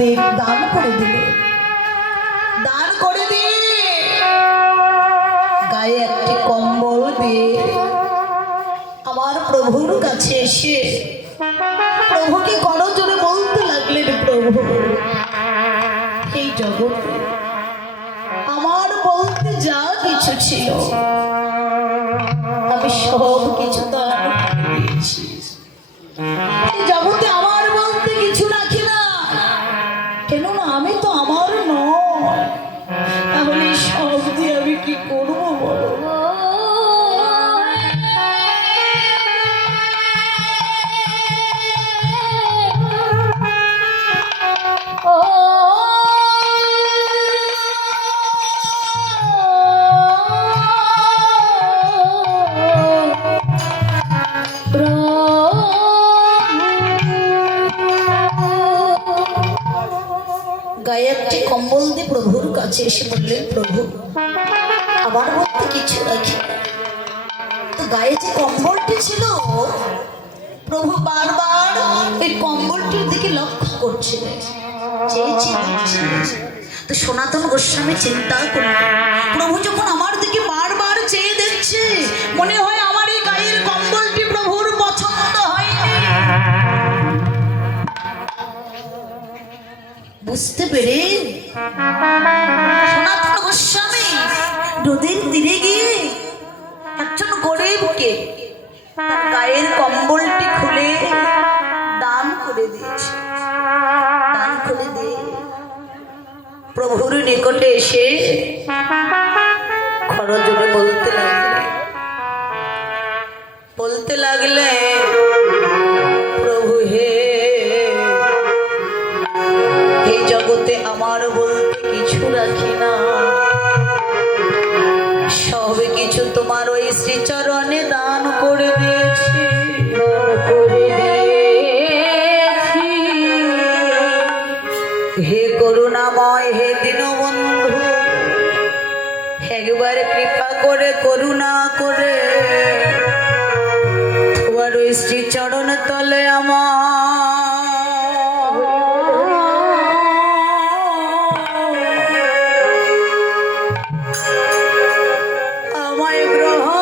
দেব দান করে দিলে, দান করে দিয়ে গায়ে একটি কম্বল দিয়ে আমার প্রভুর কাছে এসে প্রভুকে করজোরে বলতে লাগলেন, প্রভু এই জগতে আমার বলতে যা কিছু ছিল আমি সব কিছু দান করে দিয়েছি। এই জগতে আমার বলতে কিছু রাখি না, কেননা আমি তো আমার নয়। তাহলে সব দিয়ে আমি কি করবো বলো? গায়ে একটি কম্বল দিয়ে প্রভুর কাছে এসে বললেন, প্রভু আমার মধ্যে কিছু রাখি। তো গায়ে যে কম্বলটি ছিল, প্রভু বারবার ওই কম্বলটির দিকে লক্ষ্য করছিলেন, তো সনাতন গোস্বামী চিন্তা করলেন, প্রভু যখন আমার দিকে বারবার চেয়ে দেখছে, মনে হয় আমার এই গায়ের কম্বলটি প্রভুর পছন্দ হয়নি। বুঝতে পেরে সনাতন গোস্বামী নদীর তীরে গিয়ে একজন গরিবকে তার গায়ের কম্বলটি খুলে দান করে দিয়েছে। দান করে দিয়ে প্রভুর নিকটে এসে খরজোরে বলতে লাগলে প্রভু হে, এই জগতে আমার বলতে কিছু রাখি না, সব কিছু তোমার ওই শ্রীচরণে দান করে দিয়েছি। হে করুণাময়, হে দীনবন্ধু, একবার কৃপা করে করুণা করে তোমার ওই শ্রীচরণ তলে আমায় গ্রহণ